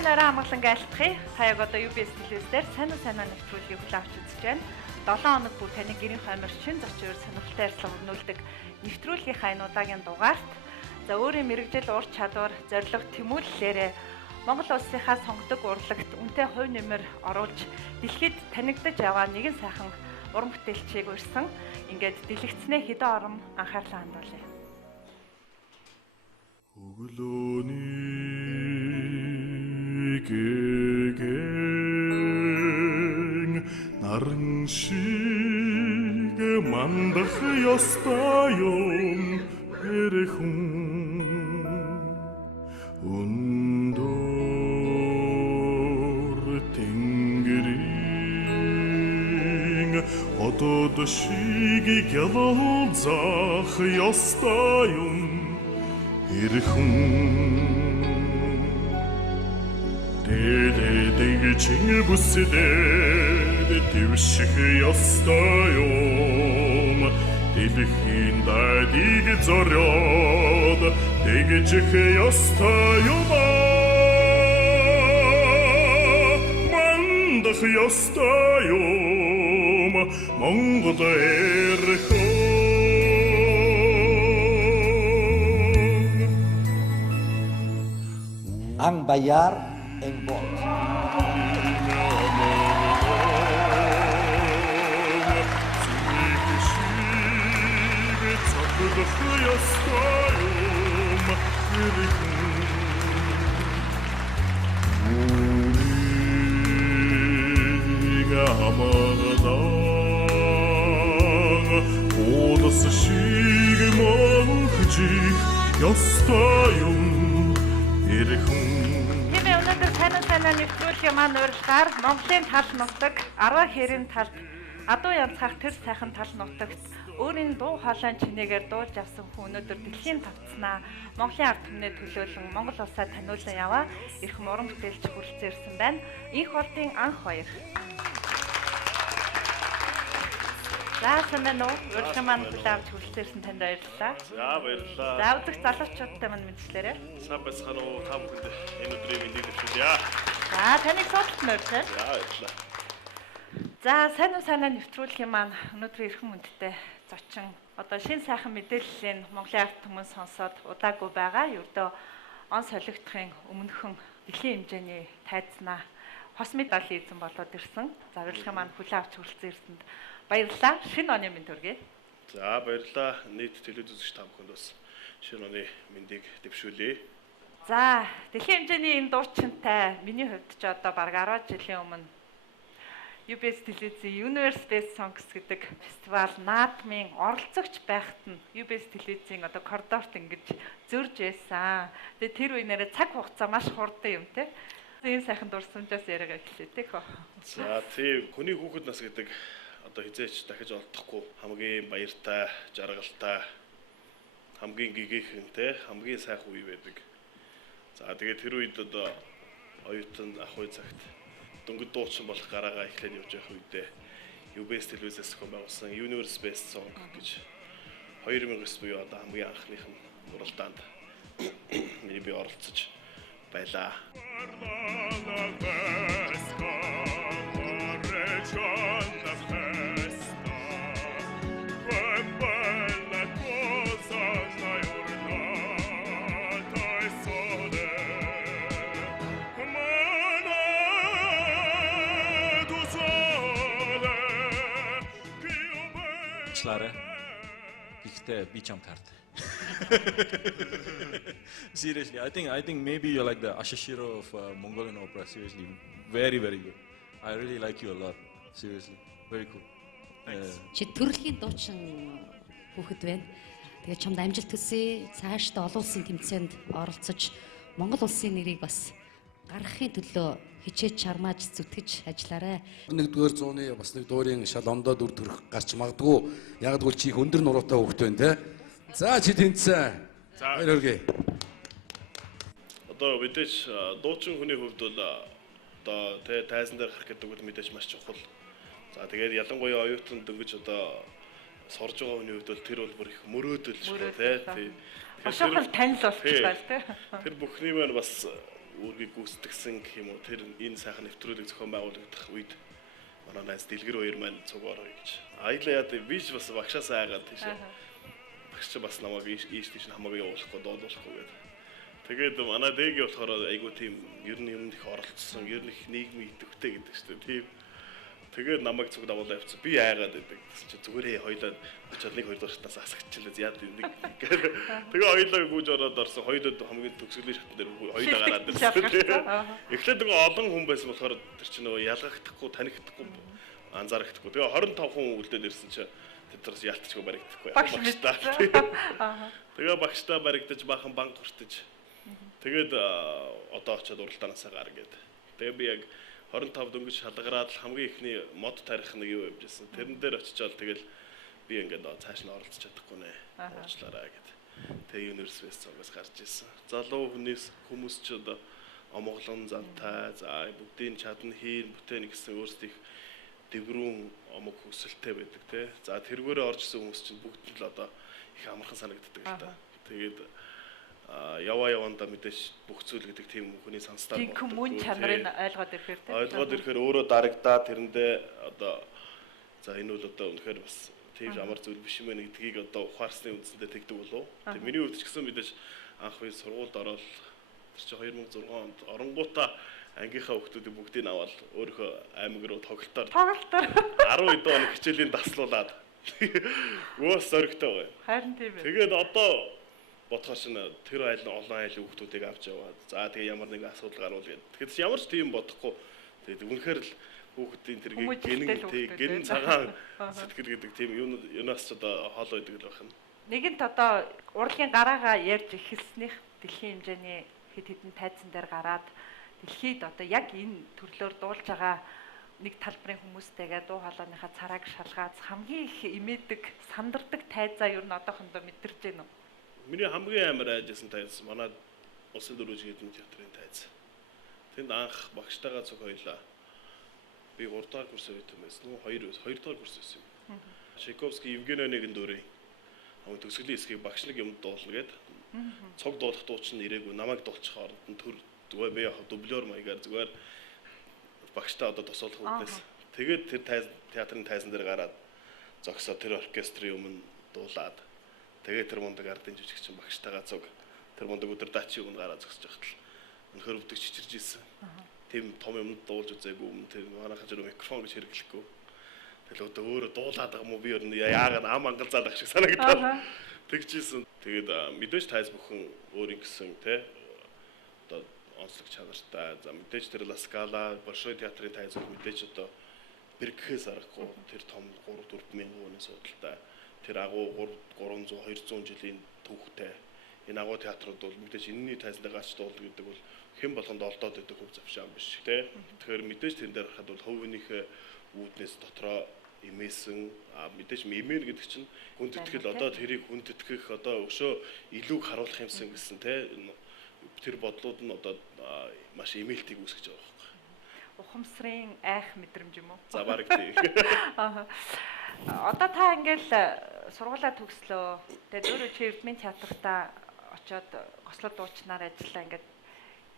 сайн орой амгалан айлтгая. Та яг одоо UBS телевизээр сайн нэвтрүүлгийг хүлээн авч үзэж байна. 7 хоног бүр таны гэрийн хоймор шин зочноор сонирхолтой ярьцлага өрнүүлдэг нэвтрүүлгийнхаа энэ удаагийн дугаарт за өөрийн мэрэгжил ур чадвар, зорилго тэмүүллээрээ Монгол улсынхаа сонгодог урлагт үнэтэй хувь нэмэр оруулж дэлхийд танигдаж яваа нэгэн сайхан уран бүтээлчийг урьсан ингээд дэлгэцнээ хэдэн орон анхаарлаа хандуулъя. Гэгэн наран шиг мандах ёстой юм эрэхэн өндөр тэнгэрийн одод шиг ялалзах ёстой юм эрэхэн дэгэжин бүсдээд дэвших ёстой юм дэлхийн дайдыг зориод дэгэжих ёстой юм мандах ёстой юм Монгол эрэхэн Ang bayar en bot. Нэвтрүүлгийн маань урьдчилан Монголын тал нутаг, арва хэрийн талд, адуу янцхах тэр сайхан тал нутагт өөрийн дуу хоолой чинээгээр дуулж авсан хүн өнөөдөр дэлхийн тавцнаа Монголын ард түмнээ төлөөлөн Монгол улсаа таниулан яваа эрхэм уран бүтээлч хүрэлцэн ирсэн байна. Инх болдын анх хоёр. За сайн уу? Урьдчилан маань хүлээн авч хүрэлцэн ирсэн танд баярлалаа. За баярлалаа. За үзэх залуучуудтай маань мэдчлээрэй. Сайн байцгаана уу? Та бүхэнд энэ өдрийн мэндийг хүргье. За таныг судалмаар тийм. За баярлалаа. За сайн нэвтрүүлгийн маань өнөөдөр эрхэм хүндтэй зочин одоо шин сайхан мэдээллийн Монголын ард түмэн сонсоод удаагүй байгаа. Ердөө он солигдохын өмнөхөн дэлхийн хэмжээний тайзнаа хос медалийн эзэн болоод ирсэн. За урьдчилан маань хүлээн авч хүрэлцэн ирсэнд баярлалаа. Шинэ оны мэнд хүргэе. За баярлалаа. Нийт телевиз үзэгч та бүхэнд бас шинэ оны мэндийг дэвшүүлье. За дэлхийн хэмжээний энэ дуучинтай миний хувьд ч одоо бараг 10 жилийн өмнө UBS телевизийн Universe Best Songs гэдэг фестивал наадмын оролцогч байхад нь UBS телевизийн одоо коридорт ингэж зөрж байсан. Тэгээ тэр үе нэрээ цаг хугацаа маш хурдан юм те. Энэ сайхан дурсамжаас яриагаа эхлэе те хөө. За тийм хүний хүүхэд нас гэдэг одоо хизээч дахиж олдохгүй хамгийн баяртай, жаргалтай, хамгийн гэгийнхэн те хамгийн сайхан үе байдаг. За тэгээд тэр үед одоо оюутан ахуй цагт дөнгөж дуучин болох гараагаа эхлээд явж байх үедээ UBS телевизээс зохион байгуулсан Universe Best Song гэж 2009 буюу одоо хамгийн анхных нь уралдаанд миний би оролцож байлаа. Be jump hard. Seriously, I think maybe you're like the Ashashiro of Mongolian opera. Seriously, very good. I really like you a lot. Seriously, very cool. Чи төрөлхийн дуучин хүүхэд байна. Тэгээд чамд амжилт хүсье. Цаашдаа олон улсын тэмцээнд оролцож Монгол улсын нэрийг бас гаргахын төлөө хичээж чармааж зүтгэж ажиллаарай. Нэгдүгээр зууны бас нэг дуурийн шалондоо дүр төрх гарч магадгүй. Яг л чи их өндөр нуруутай хүүхэд байна те. За чи тэнцсэн. За баярлалаа. Одоо мэдээж дуучин хүний хувьд бол одоо тайзан дээр гарах гэдэг нь мэдээж маш чухал. За тэгээд ялангуяа оюутан дөнгөж одоо сурж байгаа хүний хувьд бол тэр бол бүр их мөрөөдөл шүү дээ тий. Ашигла танил болчихлоо тий. Тэр бүхний маань бас өөргийг гүйцэтгсэн гэх юм уу тэр энэ сайхан нэвтрүүлэг зохион байгуулагдах үед манай найз Дэлгэр хоёр маань цуг ороо гэж. Аялаа яа би ч бас багшаас айгаад тийшээ. Багш бас намайг ийш тийш хамаагүй явуулахгүй доолуулахгүй гэдэг. Тэгээд манай дэги болохоор айгуу тийм ер нь юмд их оролцсон, ер нь их нийгмийн идэвхтэй гэдэг шүү дээ. Тийм. Тэгээд намайг цуг давуулаа явуулсан. Би айгаад байдаг. Чи зүгээрээ хоёлаа очоод нэг хоёр дахтаас асагчлаа яад нэг. Тэгээ хоёлаа гүйж ороод орсон. Хоёлоо хамгийн төгсгөлийн шатн дээр хоёлаа гараад ирсэн. Эхлээд нэг олон хүн байсан болохоор тэр чинь нөгөө ялгахдахгүй, танихдахгүй, анзаарахдахгүй. Тэгээ 25 хүн үлдээд ирсэн чинь тэднээс ялтчгүй баригдахгүй. Багштай. Тэгээ багштай баригдаж бахан банк хүртэж. Тэгээд одоо очоод уралдаанасаа гар гээд. Тэгээ би яг 25 дөнгөж шалгараад хамгийн ихний мод тарих нэг юу явжсэн. Тэрэн дээр очичоод тэгэл би ингээд цааш нь оролцож чадахгүй нэ. Уучлаарай гэд. Тэгээ университет цогоос гарч ирсэн. Залуу хүмүүс ч одоо омоглон зантай, за бүгдийн чадна хийн бүтээн гэсэн өөрсдийнх дэврүүн омог хүсэлтэй байдаг те. За тэргээрээ орж исэн хүмүүс чинь бүгд л одоо их амархан санагддаг л та. Тэгээд явандаа мэдээж бүх зүйл гэдэг тийм хүний санстаар байна. Тийм мөн чанарыг ойлгоод ирэхээр тийм. Ойлгоод ирэхээр өөрөө дарагдаа тэрэндээ одоо за энэ бол одоо үнэхээр бас тийм амар зүйл биш юм байна гэдгийг одоо ухаарсны үндсэндээ тэгдэг болов. Тэг миний хувьд ч гэсэн мэдээж анх би сургуульд ороод тэр чинь 2006 онд оронгуудаа ангийнхаа хүүхдүүдийг бүгдийг аваад өөрийнхөө аймаг руу тоглолтоор 12 доо хичээлийн таслуулаад өөс зоригтой байгаа. Харин тийм ээ. Тэгээд одоо бодхоор чинь тэр олон айлын хүүхдүүдийг авч яваад за тэгээ ямар нэгэн асуудал гарвал гэдэг. Тэгэхээр ямар ч тийм бодохгүй. Тэгээд үнэхээр л хүүхдийн тэргийг гэнэн цагаан сэтгэл гэдэг тийм юунаас ч одоо хоол байдаг л байна. Нэгэнт одоо урлагийн гараагаа ярьж эхэлснийх дэлхийн хэмжээний хэд хэдэн тайзан дээр гараад дэлхийд одоо яг энэ төрлөөр дуулж байгаа нэг талбарын хүмүүстэйгээ дуу хоолойныхаа царааг шалгаад хамгийн их имээдэг, сандардаг тайзаа юу н одоохондоо мэдэрч байна уу? Миний хамгийн амар айжсэн тайз манай Улсын дөрвөлжийн эдийн театрын тайз. Тэнд анх багштайгаа цог хоёлаа. Би 3 дахь курс үйт юм байсан. 2 дахь курс байсан юм. Чайковский Евгений Онегин дөрөв. Хамгийн төгсгөлийн хэсгийг багш нэг юм дуулна гээд. Цог дуулах дуучин ирээгүй намайг дуулчих оронд нь төр зүгээр би яг дублер маягаар зүгээр багштай одоо тусалах үднээс. Тэгээд тэр театрын тайзан дээр гараад зогсоо тэр оркестрийн өмнө дуулаад тэгээд тэр мундаг ардын жүжигчин багштайгаа цуг тэр мундаг өдөр дачи өмнө гараад зогсож байхад л өнөхөр өвдөг чичирж ийсэн. Тийм том юмд дуулж үзээгүй өмнө тэр манайхаа жоо микрофон гэж хэрэглэхгүй. Тэгэл одоо өөрөө дуулаад байгаа юм уу би өөр нь яагаад ам ангалзаад ах шиг санагдав. Тэгжсэн. Тэгээд мэдээж тайз бүхэн өөр юм гисэн те одоо онцлог чанартай. За мэдээж тэр Ла Скала, Большой театрын тайз бүхэн мэдээж одоо бэргэхээс аргагүй тэр том 3-4 мянган хүний судалтай. Тэр агуу 300 200 жилийн түүхтэй. Энэ агуу театрууд бол мэдээж энэний тайзнаа гарч дуулдаг гэдэг бол хэн болгонд олдоод байдаг хөв завшаан биш тий. Тэгэхээр мэдээж тэн дээр хахад бол хувийнхээ үүднээс дотроо имээсэн мэдээж имэн гэдэг чинь хүндэтгэл одоо тэрийг хүндэтгэх одоо өшөө илүүг харуулах юмсан гэсэн тий. Тэр бодлууд нь одоо маш имэлтийг үүсгэж байгаа байхгүй. Ухамсарын айх мэдрэмж юм уу? За бараг тий. Одоо та ингээл сургуулаа төгслөө. Тэгээд өөрөө чи Эрдмийн театртаа очоод гослол дуучнаар ажиллаа. Ингээд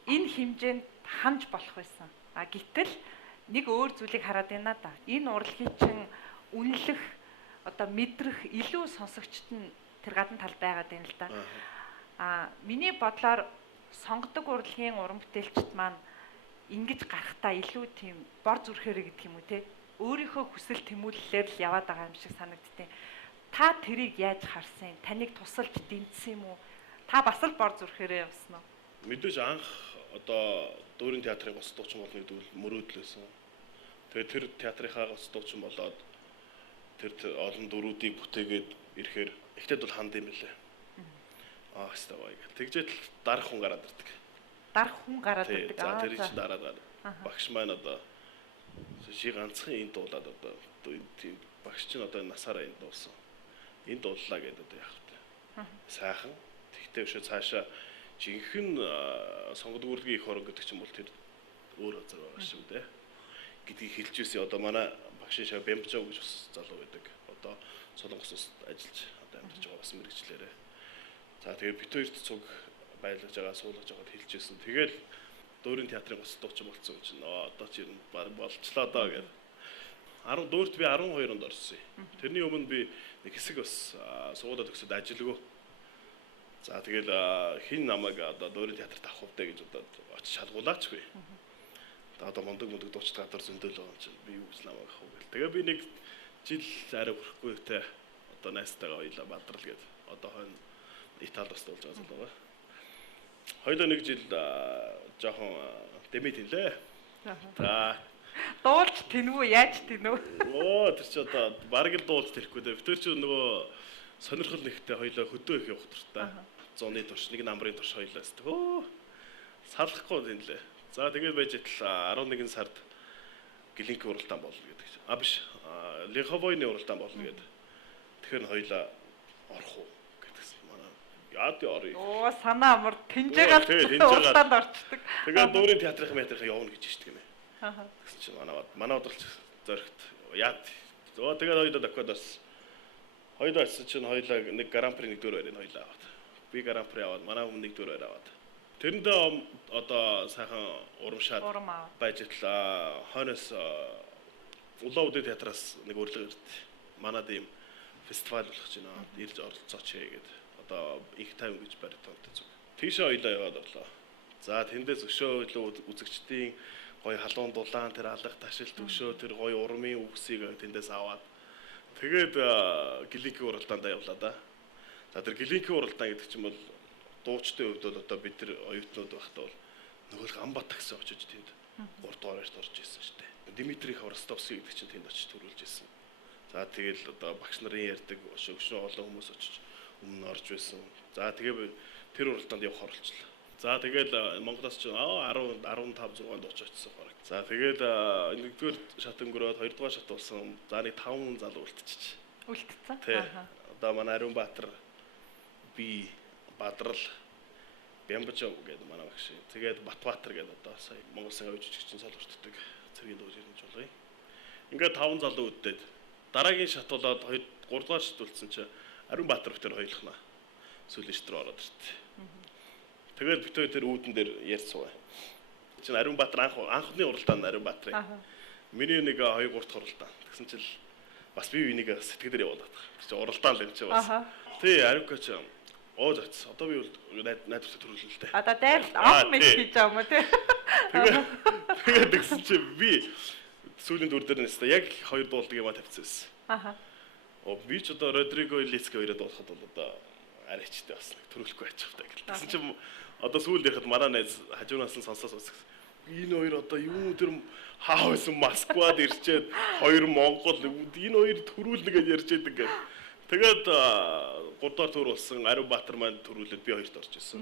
энэ хэмжээнд хандж болох байсан. Гэтэл нэг өөр зүйлийг хараад байна да. Энэ урлагийн чин үнэлэх одоо мэдрэх илүү сонсогчд нь тэр гадна тал байгаад байна л да. Миний бодлоор сонгодог урлагийн уран бүтээлчд маань ингэж гарахтаа илүү тийм бор зүрхээрээ гэдэг юм уу те. Өөрийнхөө хүсэл тэмүүлэлээр л яваад байгаа юм шиг санагдтыг. Та тэрийг яаж харсан? Таныг тусалж дэмжсэн юм уу? Та бас л бор зүрхээрээ явсан уу? Мэдээж анх одоо дүүрэн театрын гоц дуучин болно гэдэг нь мөрөөдлөөсөн. Тэгээд тэр театрынхаа гоц дуучин болоод тэр олон дөрүүдийг бүтээгээд ирэхээр ихтэйд бол ханд юм билээ. Хэвээ бай гэх. Тэгжээд дарах хүн гараад ирдэг. Дарах хүн гараад ирдэг. За тэр чинь дараад багш маань одоо ши ганцхан энд дуулаад одоо тийм багш чинь одоо насаараа энд дуулсан. Энд дууллаа гэдэг одоо яах вэ? Сайхан. Тэгтээ өшөө цаашаа жинхэнэ сонгодог урлагийн их орон гэдэг чинь бол тэр өөр газар байгаа шүү дээ. Гэдгийг хэлж ирсэн. Одоо манай багшийн шав Бямбжав гэж бас залуу байдаг. Одоо Солонгос улсад ажиллаж одоо амьдарч байгаа бас мэрэгчлэрээ. За тэгээд бит хоёрт цуг байлгаж байгаа, суулгаж байгаад хэлж ирсэн. Тэгэл Дүүрийн театрын гос дуучин болсон юм чинь одоо ч юм болчлоо доо гэдэг. 14-т би 12 онд орсон юм. Тэрний өмнө би нэг хэсэг бас суугаад төгсөд ажилгүй. За тэгэл хин намайг одоо дүүрийн театрт авах вэ гэж одоо очиж шалгуулаач би. Одоо мондөг дуучид гадар зөндөл байгаа юм чинь би юу гэж намайг авах вэ. Тэгээ би нэг жил арай хүрэхгүй те одоо найстайгаа хоёлаа бадрал гэдэг. Одоо хойно Италид бас дуулж байгаа зүйл байгаа. Хоёлоо нэг жил жоохон дэмэд хэлээ. За Дуулж тэнвүү яаж тэнвүү? Тэр чи одоо бараг л дуулж тэрэхгүй дээ. Тэр чи нөгөө сонирхол нэгтэй хоёлоо хөдөө их явах туртай. 100-ны турш, нэг намрын турш хоёлаа өстөг. Салахгүй юм лээ. За тэгээд байж итл 11 сард Глинки уралдаан болно гэдэг. Биш. Лиховойны уралдаан болно гэдэг. Тэгэхээр хоёлаа орох уу гэдгсэн. Манай яад орё. Санаа амар тэнжээгээл уралдаанд орчдөг. Тэгээд дүүрийн театрын метрийн явна гэж штеп юм. Гэсэн чинь манай бодлогч зөрөгт яад. Тэгээд хоёлоо дахиад бас хоёлоо ирсэн чинь хоёлаа нэг гран при нэгдүгээр байрыг хоёлаа аваад. Би гран при аваад манай өмнө нэгдүгээр байр аваад. Тэрэндээ одоо сайхан урамшаад байж итлээ. Хойноос Улаан театраас нэг урилга ирд. Манад ийм фестивал болох гэж байна. Ирж оролцооч гээд одоо их тайм гэж баритонтой зүг. Тийшээ хоёлаа яваад орлоо. За тэндээс өшөө илүү үзэгчдийн гоё халуун дулаан тэр алга ташил төгшөө тэр гоё урмын үгсийг тэндээс аваад тэгээд Глинки уралдаанд явлаа да. За тэр Глинки уралдаан гэдэг чинь бол дуучдын хувьд бол одоо бид тэр оюутнууд байхдаа бол нөгөө Амбат гэсэн очиж тэнд 3 дугаар эрт орж ирсэн шүү дээ. Дмитрий Хворостовский гэдэг чинь тэнд очиж төрүүлж ирсэн. За тэгэл одоо багш нарын ярьдаг өшөө олон хүмүүс очиж өмнө орж байсан. За тэгээ тэр уралдаанд явах оролцлоо. За тэгэл Монголоос ч 10 15 6 дууч очсон баг. За тэгэл нэгдүгээр шат өнгөрөөд хоёрдугаар шат болсон. За нэг 5 залуу үлдчихэж. Үлдсэн. Одоо манай Ариун Баатар би Бадрал Бямбажов гэдэг манай багш. Тэгээд Батбаатар гэдэг одоо сая Монгол Сайн авиж жижигчин солиортдаг цэргийн дууж ирнэ жолгоё. Ингээд 5 залуу үдээд дараагийн шат болоод 3 дугаар шат үлдсэн чинь Ариун Баатар битэр хоёулахна. Сүүлийн шат руу ороод иртээ. Тэгээд битүү тэр үүдэн дээр ярьж сууя. Чин Ариун Баатар анхны уралдаан Ариун Баатарын. Миний нэг 2 3 дахь уралдаан. Тэгсэн чинь бас би энийг сэтгэлээр явуулаад байгаа. Чи уралдаан л юм чи бас. Тий, Ариукач зоц. Одоо би найдвартай төрүүлнэ л дээ. Одоо дайралт ам мэд хийж байгаа юм уу тий. Тэгээд тэгсэн чи би сүүлийн дүр дээр нэстэ яг 2 дуулдаг юм а тавьчихсан. Би ч одоо Родриго Илицки хоёроо дуулахад бол одоо арайчтай бас нэг төрүүлэхгүй ачаахтай гэл. Тэгсэн чи одоо сүүлд яхад манай найз хажуунаас нь сонсоос үзсэн. Энэ хоёр одоо юу тэр хаа байсан Москвад ирчээд хоёр Монгол энэ хоёр төрүүлнэ гэж ярьж байдаг гэх. Тэгээд 3 дахь тур болсон Ариун Баатар маань төрүүлээд би хоёрт орж ирсэн.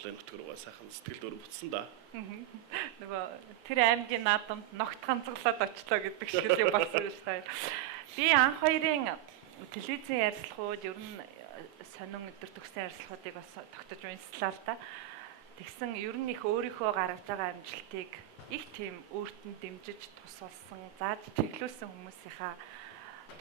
Монголын нутгаар угаа сайхан сэтгэл дүүр бутсан да. Нөгөө тэр аймгийн наадамд ногт ганцглаад очлоо гэдэг шиг юм болсон шүү дээ. Би анх хоёрын телевизийн ярилцлагууд ер нь сонин өдөр төгсөн ярилцлагуудыг бас тогтож унслаа л да. Тэгсэн ер нь их өөрийнхөө гаргаж байгаа амжилтыг их тийм өөртөө дэмжиж тусалсан, зааж чиглүүлсэн хүмүүсийнхаа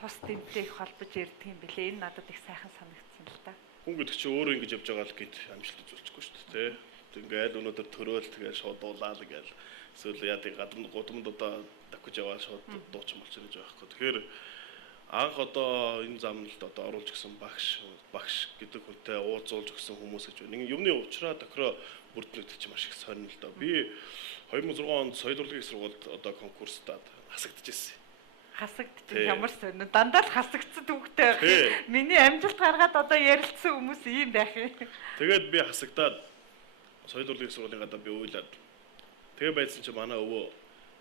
тус дэмтэй их холбож ирдэг юм билээ. Энэ надад их сайхан санагдсан л да. Хүн гэдэг чинь өөрөө ингэж явж байгаа л гэд амжилт үзүүлчихгүй шүү дээ. Тэг ингээл өнөөдөр төрөөл тэгэл шууд дуулаа л гээл Эсвэл яадын гудамд одоо давхиж яваад шууд дуучин болчих гэж байгаа хэрэг. Тэгэхээр анх одоо энэ замналд одоо оруулж гисэн багш гэдэг хүнтэй уулзуулж өгсөн хүмүүс гэж байна. Юмны уучраа тохироо бүрдүүлэгдэж маш их сонирн л доо. Би 2006 онд соёл урлагийн сургуульд одоо конкурстад хасагдчихсэн. Хасагдчих ямар сонир. Дандаа л хасагдсан түүхтэй байх. Миний амжилт гаргаад одоо ярилцсан хүмүүс ийм байх юм. Тэгээд би хасагдаад соёл урлагийн сургуулийн гадаа би уйлаад. Тэгээ байсан чи манай өвөө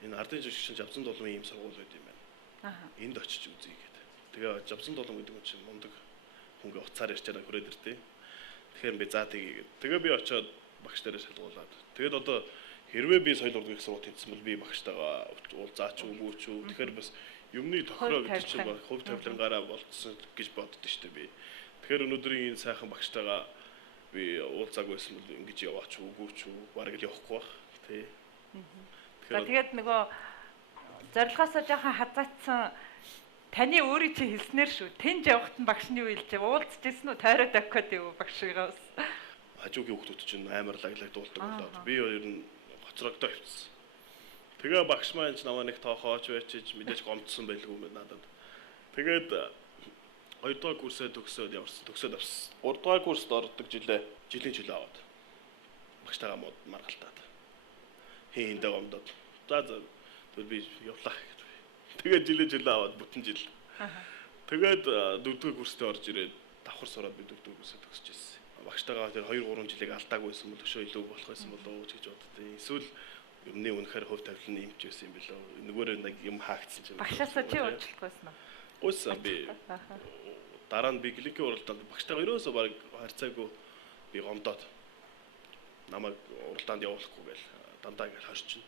энэ ардын жишгэн Жавсан дулмын ийм сургууль байд юм байна. Энд очиж үзье гэдэг. Тэгээ Жавсан дулм гэдэг нь чинь мундаг хүнгээ уцаар ярьчаад хүрээд ирдээ. Тэгэхээр би заа тгий гэдэг. Тэгээ би очиод багш нараа шалгуулад. Тэгээд одоо хэрвээ би соёл урлагийн сургууль тэнцсэн бол би багштайгаа уулзаач үгүй ч үү. Тэгэхээр бас юмны тохироо гэдэг чинь хувь тавилангаараа болцсон гэж боддоо шүү дээ би. Тэгэхээр өнөөдрийн энэ сайхан багштайгаа би уулзаагүй байсан бол ингэж яваач үгүй ч үү. Бараг л явахгүй бах. Тий. За тэгээд нөгөө зорилгоосоо жоохон хазаацсан таны өөрийн чи хэлснээр шүү. Тэнд явахт нь багшны юу хэлж уулзчихсэн үү? Тойроод авах гэдэг багшигаас. Хажуугийн хүмүүс чинь амар лаглаг дуулдаг болоод би ер нь хоцрогдоо явчихсан. Тэгээ багш маань ч намаа нэг тоохооч байчиж мэдээж гомдсон байлгүй юм байна надад. Тэгээд 2 дугаар курсээ төгсөөд явсан. Төгсөөд авсан. 3 дугаар курст ордог жилийн жилээ аваад багштайгаа маргалтаад. Хиндэ гомдод. За би явлаа гэж. Тэгээд жилээ аваад бүтэн жил. Тэгээд 4 дугаар курстээ орж ирээд давхар сураад би 4 дугаар курсээ төгсөж ирсэн. Багштайгаа тэр 2-3 жилийг алдаагүйсэн бол өшөө илүү болох байсан болоо гэж боддیں۔ Эсвэл юмны үнэхээр хувь тавилан нэмж байсан юм билүү. Нөгөөрөө нэг юм хаагдсан чинь. Багшаасаа чи уучлахгүй уу? Гойсон би. Дараа нь би клиникийн уралдаанд багштайгаа ерөөсөө баг харьцаагүй би гомдоод намайг уралдаанд явуулахгүй гэл дандаа ингээл харчин.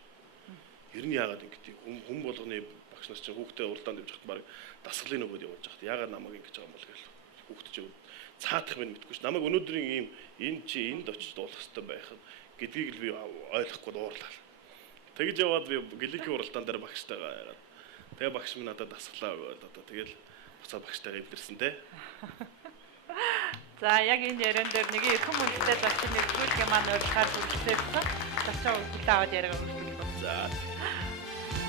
Ер нь яагаад ингэдэг хүм болгоны багш нар чинь хүүхдээ уралдаанд явж байхад баг дасгалын нөгөөд явуулж байхад яагаад намайг ингэж байгаа юм бол гэл хүүхдээ чинь цаадах минь мэдгүй ш. Намайг өнөөдрийн ийм энэ чи энд очиж дуулах хэрэгтэй байх гэдгийг л би ойлгохгүй дуурлаа. Тэгж яваад би клиникийн уралдаан дээр багштайгаа яагаад. Тэгээ багш минь надад дасглаа өгöd одоо тэгэл буцаад багштайгаа эвдэрсэн те. За яг энэ яран дээр нэг эрхэм хүнтэй зочин нэвтрүүлгээ маань урилгаар хүрэлцээсэн. Зочоо хүлээ аваад яриага өргөжлөө. За.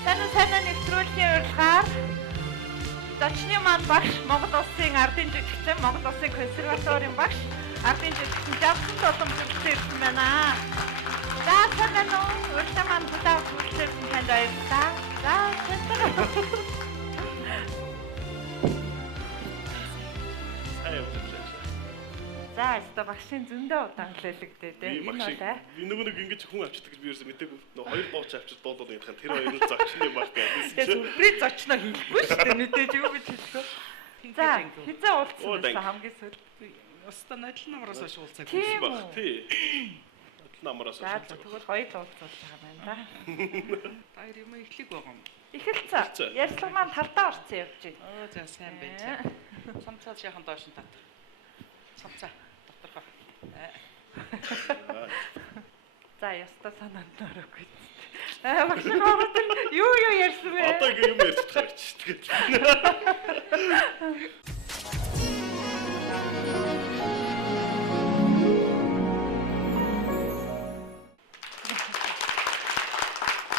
Сайн нэвтрүүлгийн урилгаар зочны маань багш Монгол Улсын ардын жижигчин Монгол Улсын консерваторийн багш ардын жижигчин Жавсан дулм хүрэлцээсэн байна. За сайн урилга маань хүлээ аваад хүрэлцээсэн танд баярлалаа. За За өстө багшийн зөндөө удаан хэлэлэгдээ те. Энэ болоо. Би нэг ингэж хүн авчдаг гэж би ерөөсөө мэдээгүй. Хоёр бооч авчиж дуулаад байгаа. Тэр хоёр нь зочны баг гэсэн. Тэгээ зүрхний зочноо хэлэхгүй шүү дээ. Мэдээж юу гэж хэлсэн. За хизээ уулзсан байсан хамгийн сүүл. Өстө нодлон намраас хойш уулзаагүй байсан баг. Тий. Нодлон намраас хойш. За тэгвэл хоёр л уулзсан байгаа юм да. Баяр юм эхлэх байгаа юм. Эхэлцээ. Ярьслага маань талдаа орсон явж байна. Оо за сайн байна. Самцаа шахан доош нь татах. Самцаа. За яста санаанд ороогүй. Багш хаагаад юу ярьсан бэ? Одоо ингэ юм ярьж байгаа ч тэгээд.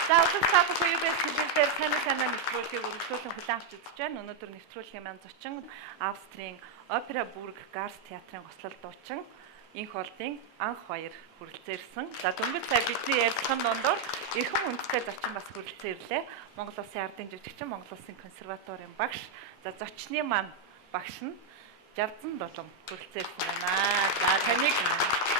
За өсөлтөд юу бэ хэлбэлээр санаа нэвтрүүлгийг өргөжлүүлэн хүлээн авч үзэж байна. Өнөөдөр нэвтрүүлгийн маань зочин Австрийн Опера Бург Гарс театрын гослол дуучин Инх Олдын анх баяр хүрэлцээрсэн. За дөнгөж сая бидний ярилцсан дондор эрхэм хүнтэй зочин бас хүрэлцээрлээ. Монгол Улсын ардын жижигчин Монгол Улсын консерваторийн багш. За зочны маань багш нь Жавсан дулм хүрэлцээрсэн байна. За таныг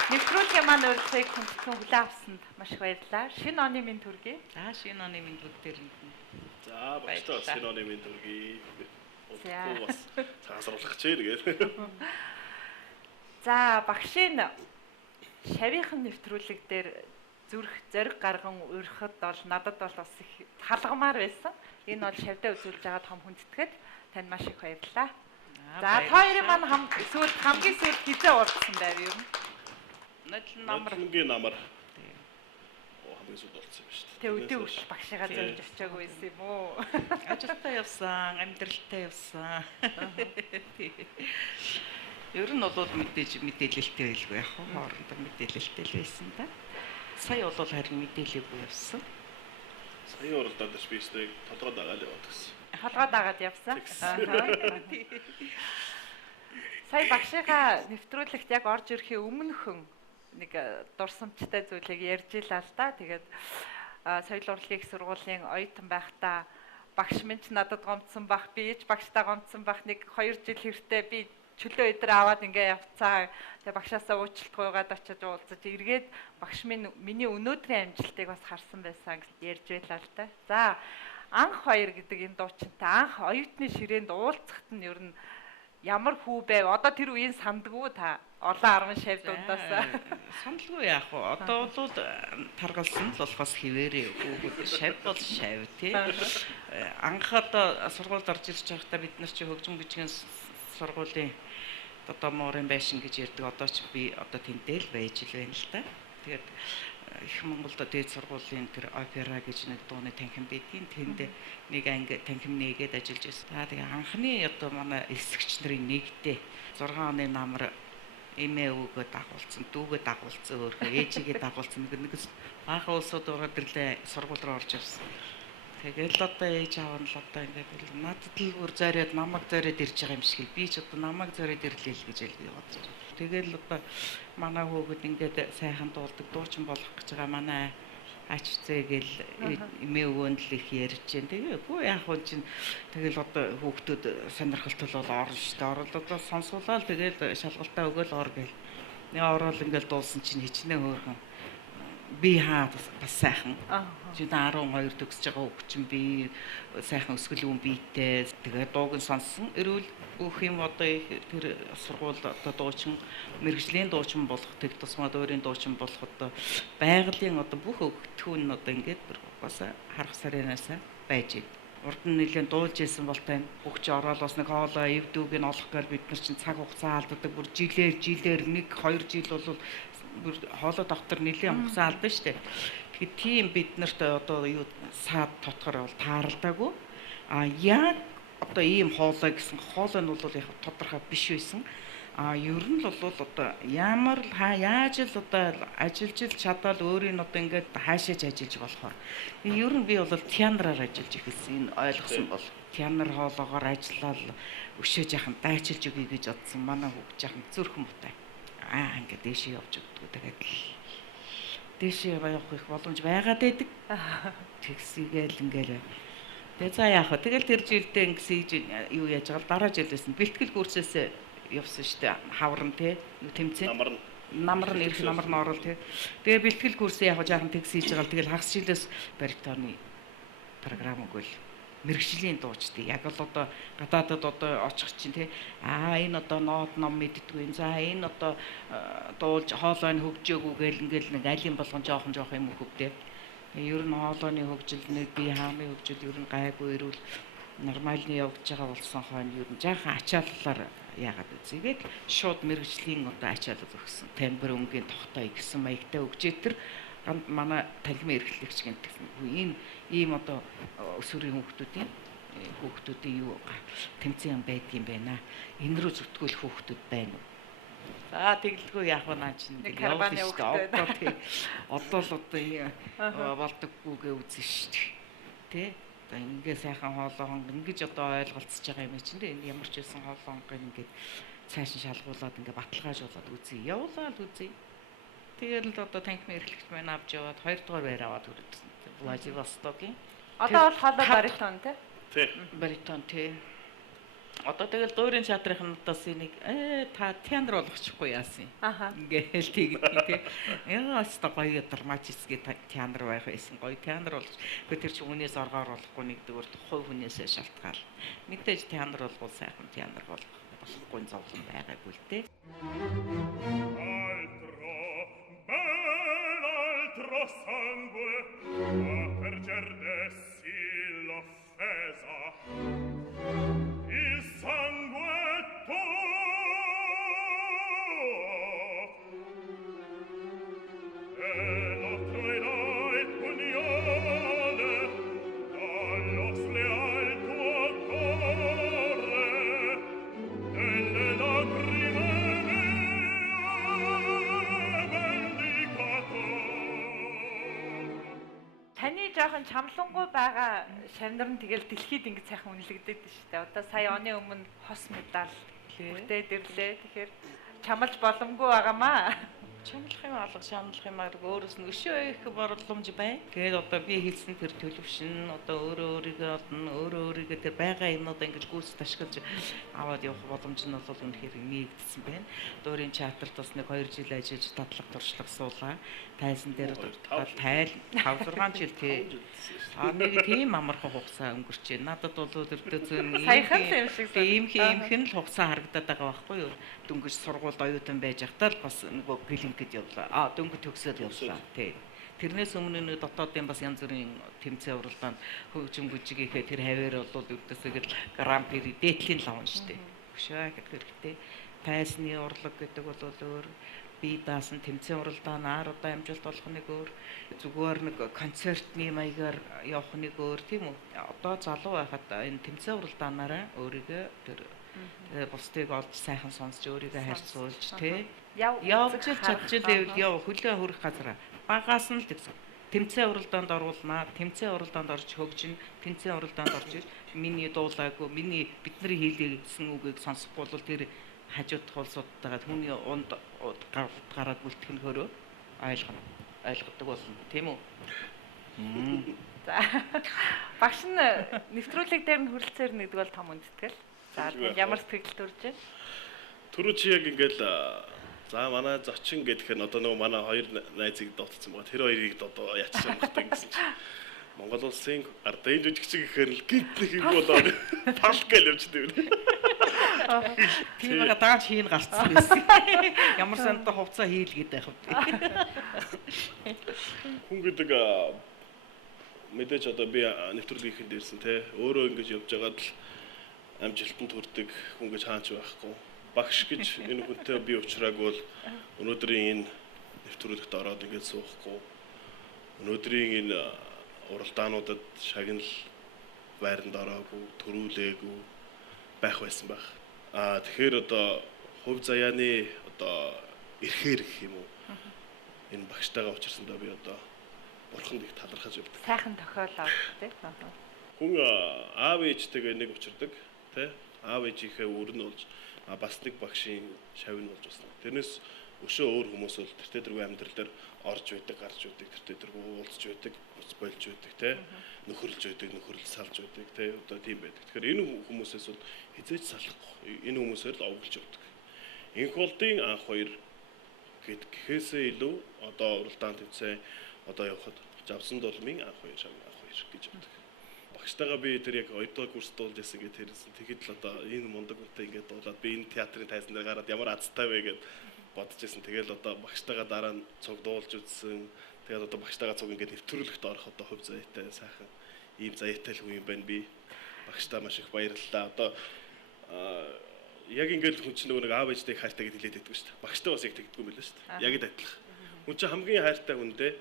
нэвтрүүлгийн маань урилгыг хүндэтгэн хүлээн авсанд маш их баярлалаа. Шинэ оны минь төргий. За шинэ оны минь бүгдээр нь. За багштай шинэ оны минь төргий. Удахгүй бас цаасруулах ч тэгээд. За багшийн шавийнхан нэвтрүүлэг дээр зүрх зориг гарган урихад бол надад бол бас их халгамаар байсан. Энэ бол шавьдаа үзүүлж байгаа том хүндэтгээд тань маш их баярлалаа. За хоёрын маань хамгийн сүүлд хизээ уулзсан байв юм. Нодлон намар. Хамгийн сүүлд уулзсан юм шүү дээ. Тэ өдөө хүртэл багшигаа зорж очиагүй байсан юм уу? Ажилтаа явсан, амьдралтай явсан. Ер нь бол мэдээлэлтэй байлгүй яг хоорондоо мэдээлэлтэй л байсан да. Сая бол харин мэдээлэлгүй явсан. Сая уралдаанд ч би өстэй толгой дагаал яваад гэсэн. Холгоо дагаад явсан. Сая багшийнхаа нэвтрүүлэгт яг орж ирэхээ өмнөхөн нэг дурсамжтай зүйлийг ярьж илаа л да. Тэгээд соёл урлагийн их сургуулийн оюутан байхдаа багш минь ч надад гомдсон бах, би ч багштай гомдсон бах. Нэг 2 жил хэртээ би чөлөө өдөр аваад ингээ явцаа. Тэгээ багшаасаа уучлалт гуйгаад очиж уулзаж эргээд багш минь миний өнөөдрийн амжилтыг бас харсан байсан гэж ярьж байлаа л да. За анх 2 гэдэг энэ дуучинтай анх оюутны ширээнд уулзахт нь ер нь ямар хүү байв? Одоо тэр үеийн сандгүй та олон 10 шавьдуудаас Сандалгүй яах вэ? Одоо бол таргалсан л болохоос хിവэрээ хүүхэд шав бол шав тий. Анх одоо сургуульд орж ирж байхдаа бид нар чи хөгжим бичгийн сургуулийн одоо моорын байшин гэж ярьдаг. Одоо ч би одоо тэнтэй л байж л байна л да. Тэгээд их Монголд дээд сургуулийн тэр опера гэж нэг дууны танхим байдгийн тэнд нэг анги танхим нээгээд ажиллаж байсан. Тэгээ анхны одоо манай эсэгч нарын нэгдээ 6 оны намар эмээ өвгөө дагуулсан, дүүгээ дагуулсан, өөрөө ээжигээ дагуулсан нэг баахан улсууд ороод ирлээ сургууль руу орж ирсэн. Тэгэл одоо ээж аав нь л одоо ингээд надад л бүр зориод намайг зориод ирж байгаа юм шиг би ч одоо намайг зориод ирлээ л гэж би бодож байна. Тэгэл одоо манай хүүхэд ингээд сайхан дуулдаг, дуучин болох гэж байгаа манай ач зээгэл эмээ өвгөнд л их ярьж байна. Тэгээгүй яах вэ чинь тэгэл одоо хүүхдүүд сонирхолт бол орно шүү дээ. Оролдоо сонсуулаад тэгэл шалгалтаа өгөөл ор гээл. Нэг орол ингээд дуулсан чинь хичнээн хөөрхөн би хаа бас сайхан. Чи 12 төгсөж байгаа хүүхд чинь би сайхан өсгөл үн биетэй. Тэгээ дууг нь сонссон. Эрүүл бүх юм одоо тэр сургууль одоо дуучин мэрэгжлийн дуучин болох тэг тусмаа өөрийн дуучин болох одоо байгалийн одоо бүх өгтгүүн нь одоо ингээд бас харах сарынасаа байж ид. Урд нь нэлээд дуулж исэн бол тань хөгч ороод бас нэг хоолоо эвдүүг нь олох гэж бид нар чинь цаг хугацаа алддаг. Бүр жилээр 1-2 жил бол бүр хоолой доктор нэлээд хугацаа алдсан шүү дээ. Тэгэхээр тийм бид нарт одоо юу саад тотгор бол тааралдаагүй. Яг одоо ийм хоолой гэсэн хоолой нь бол яг тодорхой биш байсан. Ер нь л бол одоо ямар яаж л одоо ажиллаж чадвал өөрийн одоо ингээд хаашаач ажиллаж болохоор. Ер нь би бол театраар ажиллаж ихэлсэн. Энэ ойлгосон бол театр хоолоогоор ажиллаад өшөөж яхан дайчилж өгье гэж бодсон. Манай хүүхд яхан зүрхэн муутай. Ингээд дээшээ явж өгдөг. Тэгээд дээшээ явах их боломж байгаад байдаг. Тэгсгээл ингээл. Тэгээ за яах вэ? Тэгэл тэр жилдээ ингэсэн юу яаж байгаа дараа жилээс нь бэлтгэл курсээс явсан шүү дээ. Хаврын тий тэмцээн. Намар нь ирэх намар нь орол тий. Тэгээ бэлтгэл курсээ яг жаахан тэгс хийж байгаа. Тэгэл хагас жилээс баритоны програм өгөөл мэрэгжлийн дуучдыг яг л одоо гадаадад одоо очих чинь тий энэ одоо нот ном мэддэггүй. За энэ одоо дуулж хоолойн хөгжөөгүү гээл ингээл нэг алин болгон жоохон юм хөвдөө. Ер нь хоолойны хөгжил нэг бие хаамын хөгжил ер нь гайгүй ирүүл нормальны явж байгаа болсон хойно ер нь жаахан ачааллаар яагаад үзьгээд шууд мэрэгжлийн одоо ачаалал өгсөн. Тамбир өнгийн тогтоё гэсэн маягтай өгчээ тэр манай танхимын эрхлэгч гэнэ ийм одоо өсвөрийн хүүхдүүдийн юу тэмцээн байдгийм байна. Энэ рүү зүтгүүлэх хүүхдүүд байна уу? За тэгэлгүй яах вэ наа чинь нэг явуулна шүү дээ. Одоо л одоо болдоггүйгээ үзэн шүү дээ. Тэ? Одоо ингээ сайхан хоолоон ингэж одоо ойлголцож байгаа юм чинь дээ. Ямар ч байсан хоолоон ингээд цааш нь шалгуулад ингээ баталгаажуулаад үзье. Явуулаад үзье. Тэгэл л одоо танхимын эрхлэгч маань авч яваад 2 дугаар байр аваад хүрсэн. Владивостогийн. Одоо бол хоолой баритон тий? Тий. Баритон тий. Одоо тэгэл дуурийн театрынхнаас энийг та театр болгочихгүй яасан. Ингээл тэгээд тий. Яас та гоё драматический театр байх байсан. Гоё театр болгож. Тэр чинь хүнээс оргоор болохгүй нэгдүгээр хувь хүнээсээ шалтгаал. Мэдээж театр болгол сайхан театр болохгүй зовлон байгаагүй л тий. Altro sangue a perdersi l'offesa il sangue tuo e lo traerai pugnale dallo sleal tuo cuore delle lacrime жоохон чамлангуй байгаа шавнар нь тэгэл дэлхийд ингэ сайхан үнэлэгдээд байна шүү дээ. Одоо сая оны өмнө хос медаль бүтээд ирлээ. Тэгэхээр чамлж боломгүй байгаамаа. Чамлах юм алга шамлах юм аа өөрөөс нь өшөө их борломж байна. Тэгээд одоо би хэлсэн тэр төлөвшин одоо өөрийгөө олно, өөрийгөө тэр байгаа юмнуудаа ингэж гүйцэд ашиглаж аваад явах боломж нь бол үнэхээр нэгдсэн байна. Өөрийн чатарт бас нэг 2 жил ажиллаж татлаг туршлага суулаа. Тайсан дээр тайл 5-6 жил тий. Нэг тийм амархан хугацаа өнгөрч байна. Надад бол өдөртөө зөөн саяхан л юм шиг ийм л хугацаа харагдаад байгаа байхгүй юу? Дөнгөж сургууль оюутан байж байхдаа л бас нөгөө гэлэнгэд явлаа. Дөнгөж төгсөөд явлаа. Тий. Тэрнээс өмнө нэг дотоодын бас янз бүрийн тэмцээн уралдаанд хөгжим бүжигээхээ тэр хаваар бол өдөөсөө гран при дээдлийн лавн штэ. Өшөө гэдэг хэрэгтэй. Тайсны урлаг гэдэг бол өөр бие даасан тэмцээн уралдаанаар одоо амжилт олох нэг өөр зүгээр нэг концертны маягаар явах нэг өөр тийм үү. Одоо залуу байхад энэ тэмцээн уралдаанаараа өөрийгөө тэр бусдыг олж сайхан сонсч өөрийгөө харьцуулж тий явж чадчихвэл яв хөлөө хөрөх газар багаас нь л гэсэн. Тэмцээн уралдаанд оруулнаа, тэмцээн уралдаанд орж хөгжин, тэмцээн уралдаанд орж иж миний дуулаагүй, миний бидний хийлгэсэн үгийг сонсохгүй бол тэр хажууд хулсуудтайгаа түүний унд гараад үлдэх нь хөрөө ойлгодог болно тийм үү? За багш нь нэвтрүүлэг дээр нь хүрэлцээр нэгдэг бол том үндэтгэл. За ямар сэтгэл төрж байна? Түрүү чи яг ингээл за манай зочин гэхээр одоо нөгөө манай хоёр найзыг дуудсан байгаа. Тэр хоёрыг одоо яачсан багтаа гэсэн чи Монгол улсын ардын жүжигчиг гэхээр л гинт нэг юм болоод палк гэл явчихдаг юм. Тийм байгаа дааж хийн гарцсан байсан. Ямар сандаа хувцас хийлгээд байх вэ? Хүн гэдэг мэдээж одоо би нэвтрүүлгийнхэн дээрсэн те өөрөө ингэж явж байгаад л амжилтанд хүрдэг хүн гэж хаач байхгүй. Багш гэж энэ хүнтэй би уулзраагүй бол өнөөдрийн энэ нэвтрүүлэгт ороод ингэж суухгүй. Өнөөдрийн энэ уралдаануудад шагнал байранд ороогүй, төрүүлээгүй байх байсан байх. Тэгэхээр одоо хувь заяаны одоо эрхээр гэх юм уу? Энэ багштайгаа уулзсандаа би одоо бурханд их талархаж явдаг. Сайхан тохиолоо тий. Хүн аав ээжтэйгээ нэг учирдаг тий. Аав ээжийнхээ өр нь болж бас нэг багшийн шавь нь болж басна. Тэрнээс өшөө өөр хүмүүс бол тэр тэргүй амьдрал дээр орж байдаг, гарч байдаг, тэр тэргүй уулзж байдаг, болж байдаг тий. Нөхөрлж байдаг, нөхөрлж салж байдаг тий. Одоо тийм байдаг. Тэгэхээр энэ хүмүүсээс бол хизээч салахгүй. Энэ хүмүүсээр л овглж явдаг. Инх болдын анх хоёр гэхээсээ илүү одоо уралдаан тэмцээн одоо явахад Жавсан дулмын анх хоёр гэж боддог. Багштайгаа би тэр яг 2 дахь курст дуулж яасан гэж тэрсэн. Тэгэхэд л одоо энэ мундаг үнтэй ингээд дуулаад би энэ театрын тайзан дээр гараад ямар азтай вэ гэж бодож байсан. Тэгэл одоо багштайгаа дараа нь цуг дуулж үзсэн. Тэгээд одоо багштайгаа цуг ингээд нэвтрүүлэгт орох одоо хувь заяатай сайхан ийм заяатай л хүн юм байна би. Багштаа маш их баярлалаа. Одоо яг ингээд хүн чинь нэг аав ээжтэй хайртай гэж хэлээд байдаг шүү дээ. Багштай бас яг тэгдэггүй мэлээ шүү дээ. Яг л адилхан. Хүн чинь хамгийн хайртай хүндээ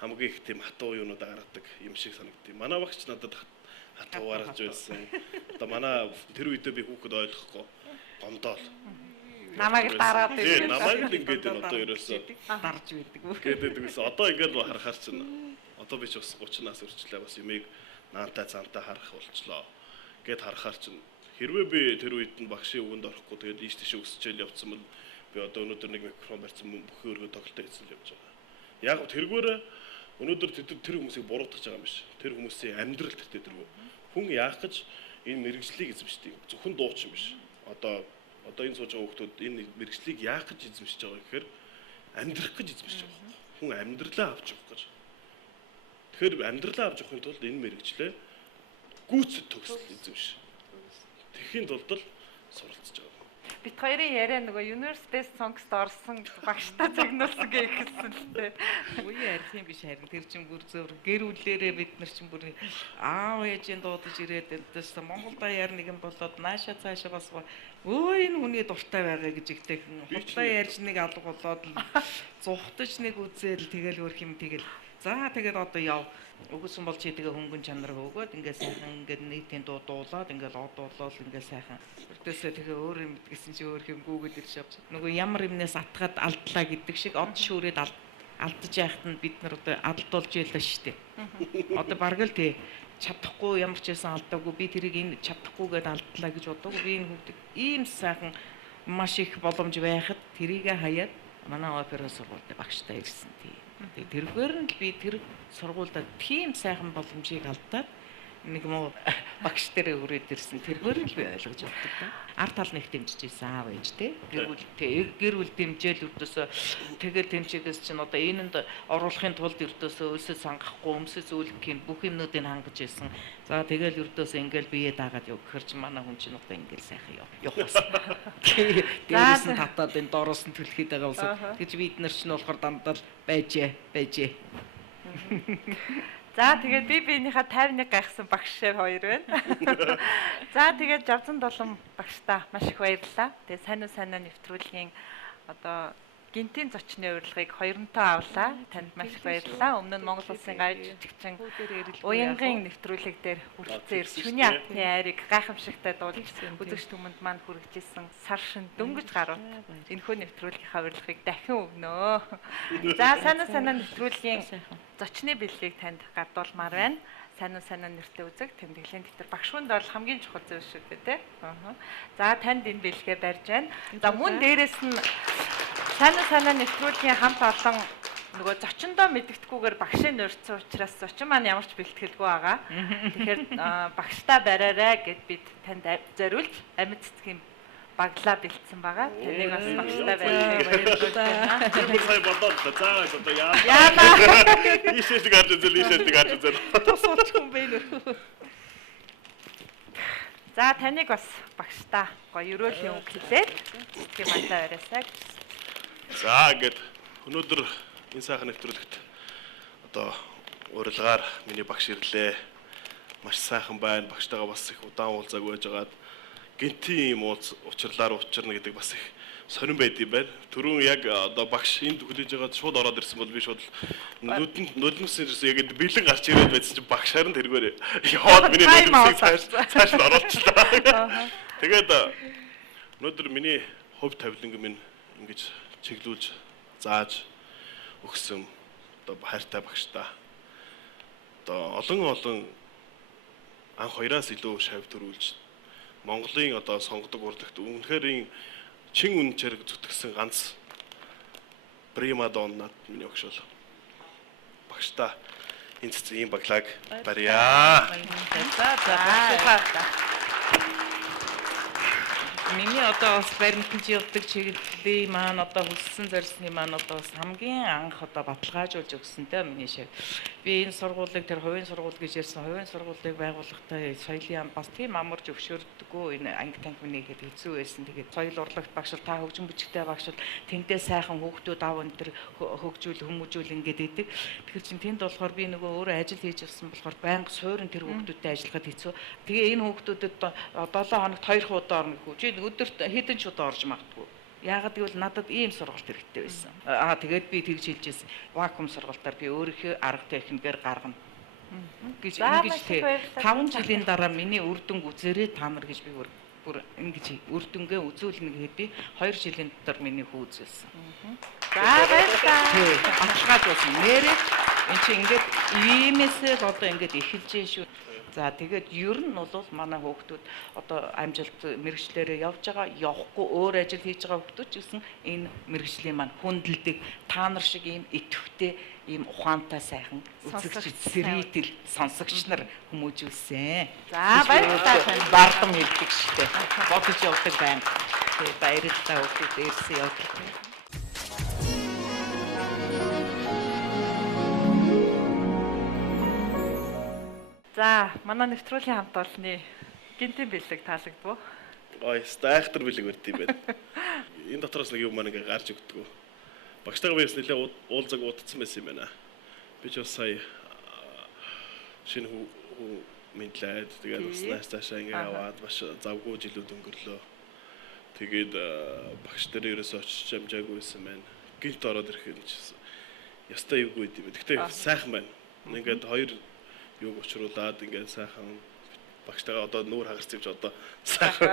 хамгийн их тийм хатуу юунуудаа гаргадаг юм шиг санагдав. Манай багч надад хатуу гаргаж байсан. Одоо манай тэр үедээ би хүүхэд ойлгохгүй гомдоол. Намайг дараад тийм намайг л ингээд одоо ерөөсөө дарж байдаг. гэдэг гэсэн. Одоо ингээд харахаар чинь одоо би ч бас 30-аас өрчлөө бас юмыг наантай цаантай харах болчлоо. Гэт харахаар чинь хэрвээ би тэр үед нь багшийн үгэнд орохгүй тэгээд ийш тийш өсчээл явцсан бол би одоо өнөөдөр нэг микрофон барьсан бүхэн өргөө тоглолтоо хийсэн л явж байгаа. Яг тэргээр өнөөдөр тэр хүмүүсийг буруутгаж байгаа юм биш. Тэр хүмүүсийн амьдрал тэрдэргүй. Хүн яах гэж энэ мэрэгжлийг эзэмшдэг. Зөвхөн дуучин биш. Одоо энэ сууж байгаа хүмүүс энэ мэрэгжлийг яах гэж эзэмшиж байгаа гэхээр амьдрах гэж эзэмшиж байгаа. Хүн амьдралаа авч явах гэж. Тэгэхээр амьдралаа авч явахын тулд энэ мэрэгжлээ гүйцэд төгсөл эзэмш. Тэхийн тулд л суралцж байгаа. Бид хоёрын яриа нөгөө University Songs-д орсон багштай загнуулсан гэсэн л дээ. Үгүй ярих юм биш харин тэр чинь бүр зөв гэр бүлээрээ бид нар чинь бүр аав ээжийн дуудаж ирээд дэвтэрсэн Монгол даяар нэгэн болоод нааша цаашаа бас өө энэ хүний дуртай байгаа гэж ихтэйхэн хутаа ярьж нэг алга болоод зугтаж нэг үзэл тэгэл хөрх юм тэгэл за тэгээд одоо яв өгсөн бол чи тэгээ хөнгөн чанарыг өгөөд ингээ сайхан ингээ нийтийн дуулаад ингээ одуулал ингээ сайхан өртөөсөө тэгээ өөр юм гэдгсэн чи өөр юм гүгээд ирж авч нөгөө ямар юмнээс атгаад алдлаа гэдэг шиг од шүүрээд алдаж яхад нь бид нар одоо алдуулж ялла шүү дээ. Одоо бараг л тий чадахгүй ямар ч байсан алдаагүй би тэрийг энэ чадахгүйгээд алдлаа гэж боддог. Би энэ хүүхдийг ийм сайхан маш их боломж байхад тэрийг хаяад манай опера сургуульд багштай ирсэн тий. Тэргээр нь би тэр сургуульд тийм сайхан боломжийг алдаад нэг муу багш дээр өрөөд ирсэн. Тэргээр л би ойлгож авдаг. Ард тал нэг дэмжиж ийсэн аав ээж тий. Гэр бүл дэмжээл өрдөөсөө тэгэл дэмжигээс чинь одоо энэнд оруулахын тулд өрдөөсөө өөсөө сангахгүй өмсөж зөвлөхийн бүх юмнуудыг хангаж ийсэн. За тэгэл өрдөөсөө ингээл бие даагаад яв гэхэр чи манай хүн чинь одоо ингээл сайхан явахаас. Дээрээс нь татаад энэ доороос нь түлхээд байгаа усаа. Тэгж бид нар чинь болохоор дандаа байжээ. За тэгээд би биенийхээ 51 гайхсан багшаар хоёр байна. За тэгээд Жавзан Дулам багштаа маш их баярлалаа. Тэгээд сайн уу нэвтрүүлгийн одоо гинтийн зочны урилгыг хоёронтоо авлаа. Танд маш их баярлалаа. Өмнө нь Монгол Улсын гай жижигчин уянгын нэвтрүүлэг дээр хүрэлцэн ирж шүний алтны айрыг гайхамшигтай дуулж үзэгч түмэнд манд хүргэжсэн сар шин дөнгөж гарууд энэхүү нэвтрүүлгийнхаа урилгыг дахин өгнө. За сайн уу нэвтрүүлгийн зочны бэлгийг танд гардуулмаар байна. Сайн уу нэртэй үзэг тэмдэглэлийн дэвтэр багш хүнд бол хамгийн чухал зүйл шүү дээ, тэ. За танд энэ бэлгээ барьж байна. За мөн дээрэс нь сайн уу нэвтрүүлгийн хамт олон нөгөө зочиндоо мэддэхгүйгээр багшийн нурьцсан учраас зочин маань ямар ч бэлтгэлгүй байгаа. Тэгэхээр багштаа бариарай гэд бид танд зориулж амьд цэцгийн баглаа бэлдсэн байгаа. Таныг бас багштай баярлалаа. Тэр сая бодоод цааш одоо яа. Ийшээ гарч үзэл. Тусууч хүн бэ нэр. За таныг бас багштаа гоё өрөөлийн үг хэлээд цэцгийн баглаа бариасаа. За ингээд өнөөдөр энэ сайхан нэвтрүүлэгт одоо урилгаар миний багш ирлээ. Маш сайхан байна. Багштайгаа бас их удаан уулзааг байж байгаад гинтийн юм учрлаар учирна гэдэг бас их сонирн байд юм байна. Түрүүн яг одоо багш энд хүлээж байгаад шууд ороод ирсэн бол би шууд нулимсэн ирсэн яг бэлэн гарч ирээд байсан чинь багш харин тэргээр яваад миний нулимсыг цааш нь оруулчихлаа. Тэгээд өнөөдөр миний хөв тавиланг минь ингэж чиглүүлж зааж өгсөн одоо хайртай багштаа одоо олон анх хоёроос илүү шавь төрүүлж Монголын одоо сонгодог урлагт үнэхээр чин үнчээр зүтгэсэн ганц примадоннад миний өгш бол багштаа энэ цэцгийн баглааг барья. Миний одоо бас баримтанд явдаг чиглэлийн маань одоо хүссэн зорьсны маань одоо бас хамгийн анх одоо баталгаажуулж өгсөнтэй миний шиг. Би энэ сургуулийг тэр хувийн сургууль гэж ярьсан. Хувийн сургуулийг байгуулахдаа соёлын бас тийм амарч өвшөөрдөггүй энэ анги танхимны ихэд хэцүү байсан. Тэгээд соёл урлагт багшил та хөгжим бичгтэй багшил тэнтэй сайхан хүүхдүүд аав энэ тэр хөгжүүл хүмүүжүүл ингээд идэг. Тэгэхээр чин тэнд болохоор би нөгөө өөрөө ажил хийж явсан болохоор байнга суурин тэр хүүхдүүдтэй ажиллахад хэцүү. Тэгээ энэ хүүхдүүдэд 7 хоногт 2 удаа орно гэхүү. Өдөрт хэдэн ч удаа орж магадгүй. Яагаад гэвэл надад ийм сургалт хэрэгтэй байсан. Тэгээд би тэгж хэлж байсан. Вакуум сургалтаар би өөрийнхөө арга техникээр гаргана. Гэж ингэж тий 5 жилийн дараа миний үр дүнг үзээрэй та нар гэж би бүр ингэж үр дүнгээ үзүүлнэ гэхэд 2 жилийн дотор миний хүү үзүүлсэн. За баярлалаа. Баталгаажуулсан. Нэрээ эн чинь ингээд иймээсээ одоо ингээд эхэлж шүү. За тэгээд ер нь бол манай хүүхдүүд одоо амжилт мэргэжлэрээ явж байгаа, явахгүй өөр ажил хийж байгаа хүүхдүүд ч гэсэн энэ мэргэжлийн маань хүндэлдэг та нар шиг ийм идэвхтэй, ийм ухаантай сайхан үзэгч сэрийтэл сонсогч нар хүмүүжүүлсэн. За баярлалаа. Бардам хэлдэг штеп. Бодож явдаг байна. Тэгээд баярлалаа хүүхдүүд ирсэн явдаг. За, манай нэвтрүүлгийн хамт олонны гинтийн бэлэг таалагдв уу? Ой, стайхтар бэлэг өрд юм байна. Энэ дотроос нэг юм маань ингээ гарч өгдөг. Багштайгаа биес нэлээ уулзаг удацсан байсан юм байна. Би ч бас сая шинэ хүү мэдлээд тэгээд бас цаашаа ингээ яваад маш завгүй жилүүд өнгөрлөө. Тэгээд багш дээр ерөөсөө очиж амжаагүй байсан байна. Гинт ороод ирэх юм чи ястай юугүй юм. Гэхдээ сайхан байна. Ингээд хоёр юуг учруулад ингээд сайхан багштайгаа одоо нүүр хагарч ивч одоо сайхан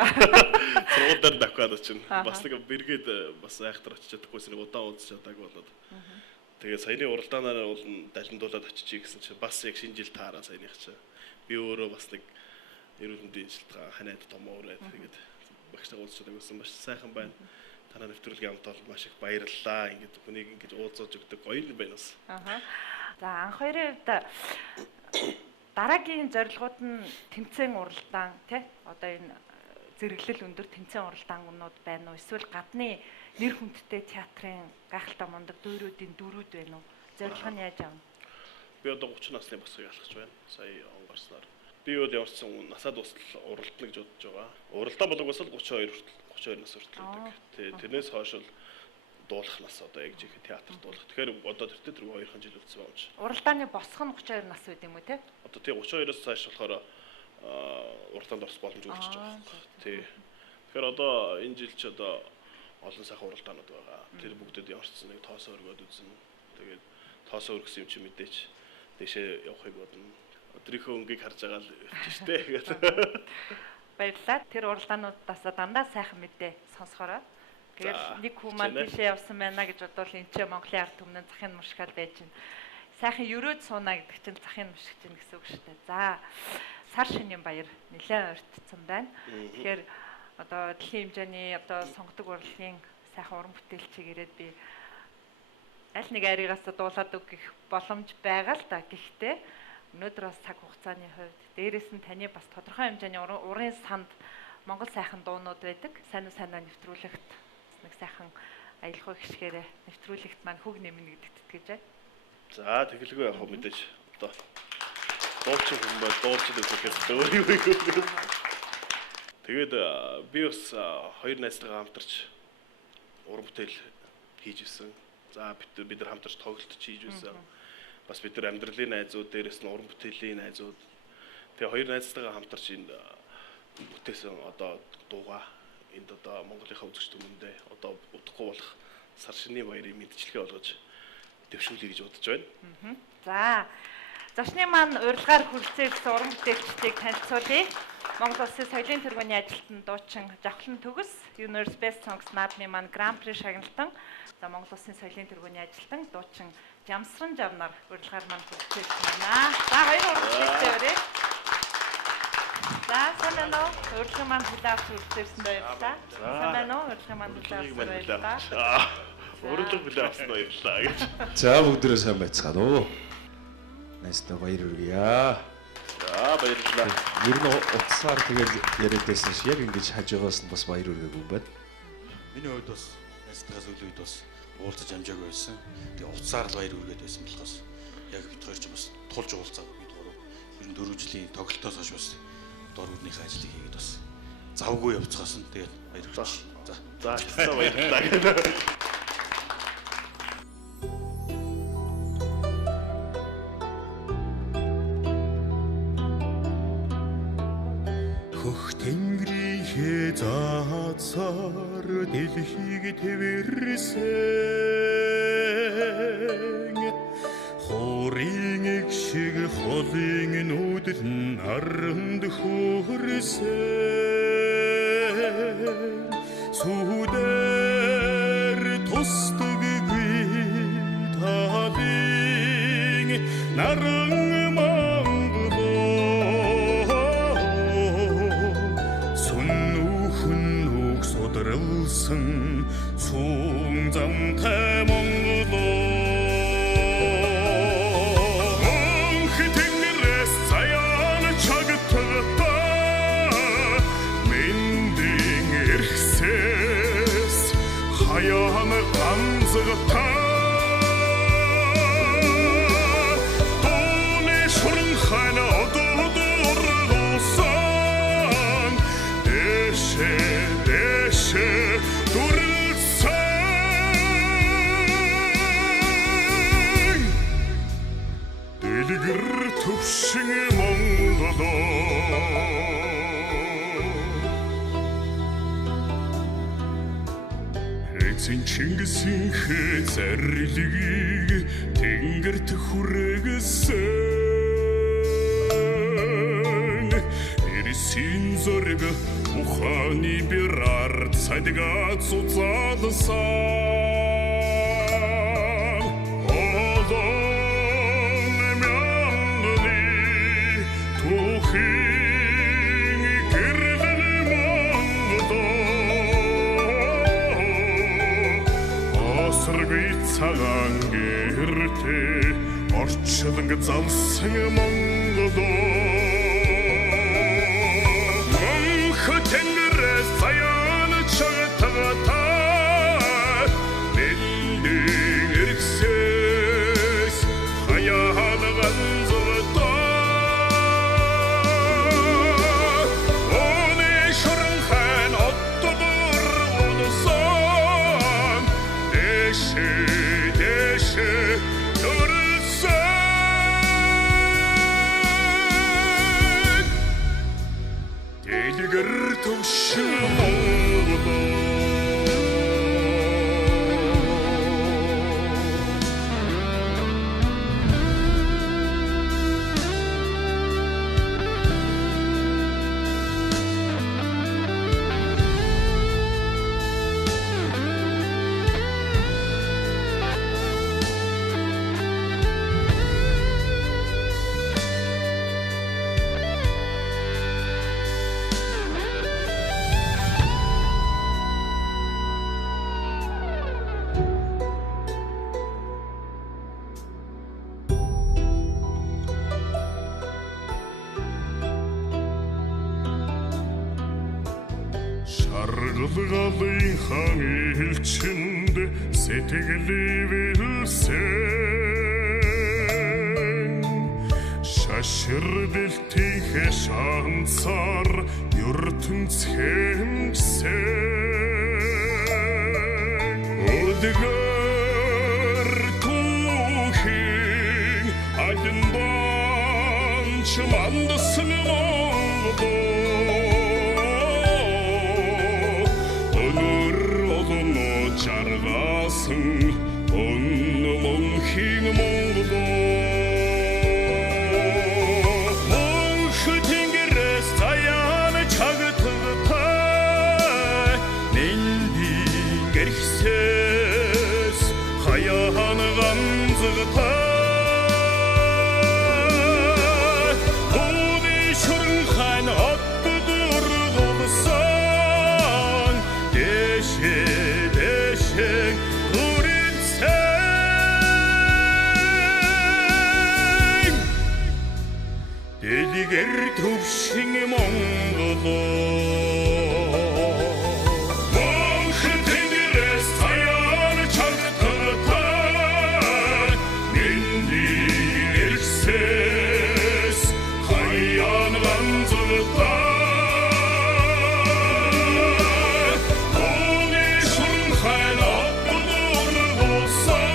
сургуульд давхаад очино. Бас нэг бэргээд бас айхтар очиж чадахгүйс нэг удаан уулзч чадаагүй болоод. Тэгээ саяны уралдаанаар бол далимдуулаад очиж гэсэн чинь бас яг шинэ жил таараа саяных чинь. Би өөрөө бас нэг эрүүл мэндийн шилтгаан ханаад томоо өрөөд тэгээд багштай уулздаг байсан маш сайхан байна. Танай нэвтрүүлгийн амт бол маш их баярлалаа. Ингээд хүнийг ингэж уулзаж өгдөг гоё юм байна бас. За анх хоёрын хувьд дараагийн зорилгууд нь тэмцээн уралдаан тий одоо энэ зэрэглэл өндөр тэмцээн уралдаанууд байна уу? Эсвэл гадны нэр хүндтэй театрын гайхалтай мундаг дууруудын дөрүүд байна уу? Зорилго нь яаж аав? Би одоо 30 насны босгыг алхаж байна. Сая он гарснаар. Би бол ямарчсан насаа дуустал уралдана гэж бодож байгаа. Уралдаан болгоос л 32 нас хүртэл байдаг. Тэрнээс хойш бол дуулах нас одоо яг жихэд театр дуулах. Тэгэхээр одоо тэр 2хан жил үлдсэн байна. Уралдааны босх нь 32 нас үед юм уу те? Одоо тий 32-оос цааш болохоор уралдаанд орох боломж үүсэж байгаа. Тий. Тэгэхээр одоо энэ жил ч одоо олон сайхан уралдаанууд байгаа. Тэр бүгдэд ямарчсан нэг тоосоо өргөөд үзэн. Тэгээд тоосоо өргөсөн юм чи мэдээч дэшээ явахыг бодно. Өдрийнхөө өнгийг харж байгаа л өвчтэй гэдэг. Баярлалаа. Тэр уралдаануудаас дандаа сайхан мэдээ сонсохороо. Тэгээд нэг хүн маань тийшээ явсан байна гэж бодвол энэ ч Монголын ард түмний захын мушгаал байж байна. Сайхан өрөөд сууна гэдэг чинь захын мушгиж гин гэсэн үг шүү дээ. За сар шинийн баяр нэлээд ойртсон байна. Тэгэхээр одоо дэлхийн хэмжээний одоо сонгодог урлагийн сайхан уран бүтээлчийг ирээд би аль нэг аригаас дуулаад өгөх боломж байгаа л да. Гэхдээ өнөөдөр бас цаг хугацааны хувьд дээрээс нь таны бас тодорхой хэмжээний урын санд Монгол сайхан дуунууд байдаг. Сайн нэвтрүүлэгт нэг сайхан аялал гişгээрээ нэвтрүүлэгт маань хөг нэмнэ гэдэгт итгэж байна. За тэгэлгүй яг мэдээж одоо дуулчин хүн бай дуулчин гэхээс өөр юу юм. Тэгээд би бас хоёр найзтайгаа хамтарч уран бүтээл хийж ирсэн. За бид нар хамтарч тоглолт хийж ирсэн. Бас бид нар амьдралын найзууд дээрээс нь уран бүтээлийн найзууд. Тэгээ хоёр найзтайгаа хамтарч энэ бүтээсэн одоо дууга энд одоо Монголынхаа үзэгч түмэндээ одоо удахгүй болох сар шинийн баярыг мэдчилгээ болгож дэвшүүлье гэж бодож байна. За зочны маань урилгаар хүрэлцэн уран бүтээлчдийг танилцуулъя. Монгол Улсын соёлын тэргүүний ажилтан дуучин Жавхлан Төгс Universe Best Songs наадмын маань Grand Prix шагналтан за Монгол Улсын соёлын тэргүүний ажилтан дуучин Жамсран Жавнар урилгаар маань хүрэлцэн байна. За хоёр уран бүтээлчтэй өрөө. За сайн уу? Урилгын маань хүлээвч хүрэлцэн баярлалаа. Сайн байна уу? Урилгын маань хүлээвч баярлалаа. Өөрөлдөг хүлээвч баярлалаа гэж. За бүгдээ сайн байцгаана уу? Найстаа баяр хүргэе. За баярлалаа. Ер нь утсаар тэгээд яриад байсан ш яг ингэж хажуугаас нь бас баяр хүргэв юм байна. Миний хувьд бас найзтайгаас үл үед бас уулзаж амжаагүй байсан. Тэгээд утсаар л баяр хүргээд байсан болохоос яг бид хоёр ч бас тулж уулзаагүй бид гурав. Ер нь 4 жилийн тоглолтоос хойш бас дор бүрнийхээ ажлыг хийгээд бас завгүй явцгаас нь тэгээд баяр хүргэж. За баярлалаа. Тэнгэрийнхээ заацаар дэлхийг твэрсэн хорийн эг шиг холын нүдэл наранд хүрсэн сүдэр тусдаггүй талын наран сын сум замтай Монголоо хитэнэрэс цаяан чагтата мэндийн эрхсэс хаяан ганцгата тооны шуран хана одоодоргосон дэшэ дэлгэр төвшин Монголоо эцэн Чингисийн зарлигийг тэнгэрт хүргэсэн Ирсийн зориг ухааны бирар цадга цуцалсан цагаан гэртээ орчлон залсан Монгол Тэнгэрээс цаяан чагтагатаа Бэлдийн эргсээс хаяан ганзуртаа Оны шуранхан оттодор удасан Дэшэ төрөлсөн Дэлгэр төвшин Монгол Шаргалгалын хан элчинд сэтгэлэвэлсэн Шаширдэлтийнхэ шансаар ертөнц хэмжсэн Өдгөр түүхийн алинбан чимандсан Монгол Жаргасан өнөмхийг Монгол Монх тэнгэрээс цаяан чагтагатаа Нэндийн гэрхсээс хаяан ганзгатаа Оны шуранхан оттодор голсон Дэшэ Дэлгэр төвшин Монгол Монх тэнгэрээс цаяан чагтагатаа Нэндийн эргсээс хаяан ганзгатаа Оны шуранхан оттодор голсон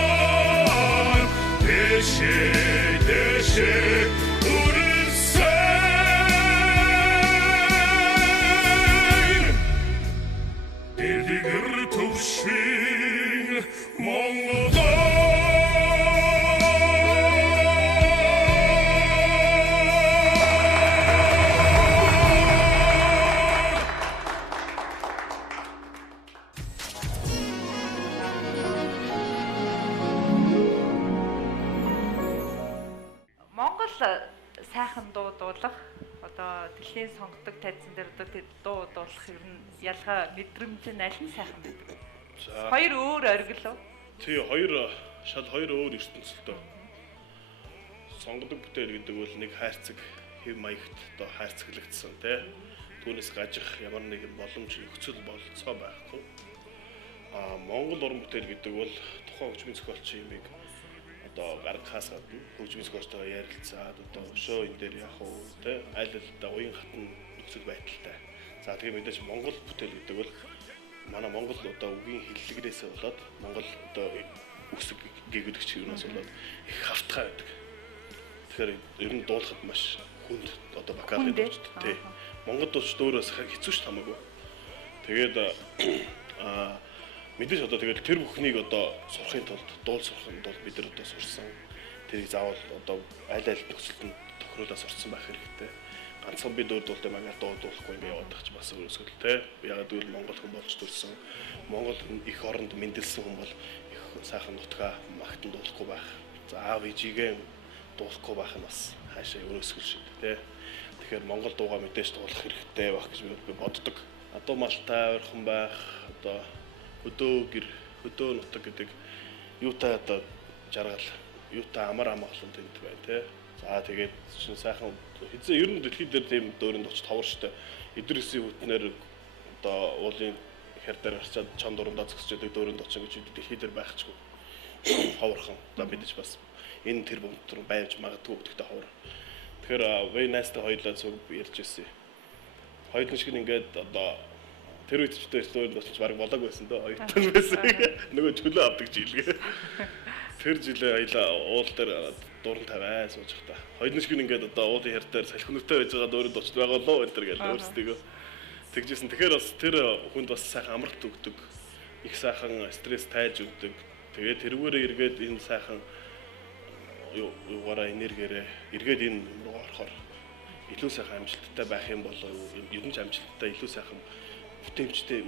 Дэшэ сайхан дуу дуулах одоо дэлхийн сонгодог тайзан дээр одоо дуу дуулах ер нь ялгаа мэдрэмж нь аль нь сайхан байдаг? Хоёр өөр оргил уу? Тий, шал хоёр өөр ертөнцөлтөө. Сонгодог бүтээл гэдэг бол нэг хайрцаг хэв маягт одоо хайрцаглагдсан тий. Түүнээс гажих ямар нэгэн боломж нөхцөл болцоо байхгүй. Монгол уран бүтээл гэдэг бол тухайн хөгжмийн зохиолчийн юмыг одоо гаргахаас гадна хөгжмийн зохиолчтойгоо ярилцаад одоо шоу энэ дээр яг уу те аль аль уян хатан нөхцөл байдалтай. За тэгээ мэдээж Монгол бүтээл гэдэг бол манай Монгол одоо үгийн хиллэгнээс болоод Монгол одоо үсэг гэгдэгч юунаас болоод их хавтгай байдаг. Тэгэхээр ер нь дуулахад маш хүнд одоо вокалын дуулж тий. Монгол дуулч дөөрөөс хэцүү ш тамаагүй. Тэгээд мэдээж одоо тэгээд тэр бүхнийг одоо сурахын тулд дуул сурахын тулд бид нар одоо сурсан. Тэрийг заавал одоо аль аль нөхцөлд тохируулаад сурсан байх хэрэгтэй. Ганцхан бид дуултай магаар дуулахгүй ингэ яваад тахч бас өөрөөсөө л те. Ягаад гэвэл Монгол хүн болж төрсэн. Монгол их оронд мэндэлсэн хүн бол их сайхан нутгаа магтан дуулахгүй байх. За аав ээжигээ дуулахгүй байх нь бас хаашаа өөрөөсөө л шүү дээ те. Тэгэхээр Монгол дуугаа мэдээж дуулах хэрэгтэй байх гэж би боддог. Одоо маш тайвархан байх одоо хөдөө нутаг гэдэг юутай одоо жаргал, юутай амар амгалан тэнд байна те. За тэгээд чинь сайхан хизээ ер нь дэлхийд дээр тийм дөөрөнд очиж товор штэ. Эдрэсийн хүтнээр одоо уулын хэр дээр гарчаад чон дурандаа зөксөж дөөрөнд очих гэж дэлхийд дээр байхчгүй. Ховорхон. За бидэж бас энэ тэр бүмт рүү байвж магадгүй гэдэгтэй ховор. Тэгэхээр very nice-тай хоёулаа зүг ярьж ирсэн. Хоёулын шиг ингээд одоо тэр үед ч дөөрөнд очиж баг болоог байсан дөө хоёр тал байсан. Нөгөө чөлөө авдаг жилгээ. Тэр жилээ хоёулаа уул дээр дуран тавиа сууж та. Хоёулын шиг ингээд одоо уулын хэр дээр салхинуутай байж байгаа дөөрөнд очиж байгаа лоо энэ төр гэж өөрсдөө тэгжсэн. Тэгэхээр бас тэр хүнд бас сайхан амралт өгдөг. Их сайхан стресс тайлж өгдөг. Тэгээд тэрүүгээрээ эргээд энэ сайхан юугаараа энергиэрээ эргээд энэ руу орохоор илүү сайхан амжилттай байх юм болоо ер нь амжилттай илүү сайхан бүтээмжтэй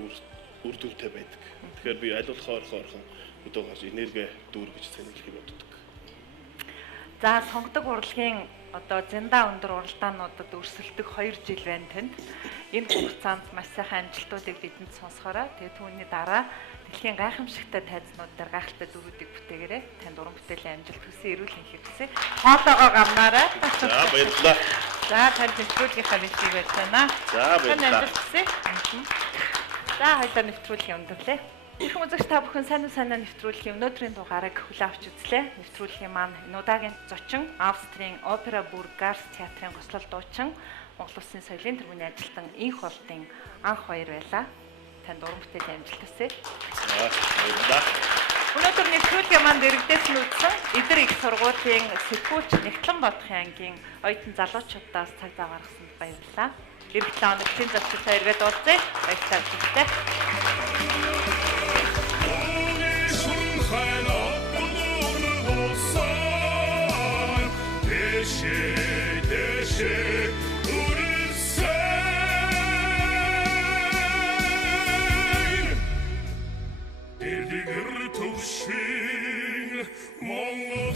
үр дүнтэй байдаг. Тэгэхээр би аль болох орхон өдөө гарч энерги дүүр гэж сануулхийг боддог. За сонгодог урлагийн одоо зэндаа өндөр уралдаануудад өрсөлдөх 2 жил байна танд. Энэ хугацаанд маш сайхан амжилтуудыг бидэнд сонсохороо тэгээд түүний дараа дэлхийн гайхамшигтай тайзнууд дээр гайхалтай дүрүүдийг бүтээгээрэй. Танд уран бүтээлийн амжилт хүсье, эрүүл энхийг хүсье. Хоолоогоо гамнаарай. За баярлалаа. За танд нэвтрүүлгийнхаа мэдлэг байж байна. За баярлалаа. За хоёулаа нэвтрүүлгийн өндөрлөө. Ирхэн үзэгч та бүхэн сайн нэвтрүүлгийн өнөөдрийн дугаарыг хүлээн авч үзлээ. Нэвтрүүлгийн маань энэ удаагийн зочин Австрийн Опера Бургас театрын гослол дуучин Монгол Улсын соёлын тэргүүний ажилтан Инх болдын анх баяр байлаа. Танд уран бүтээлийн амжилт хүсье. Баярлалаа. Өнөөдөр нэвтрүүлгийн маань дэрэгдээс нь үзсэн Идэр их сургуулийн сэтгүүлч Нэгтлэн Бодохын ангийн оюутан залуучуудаас цаг зав гаргасанд баярлалаа. Ирэх 7 өнөختийн зочдтой эргээд уулзъя. Баярлалаа. Монголын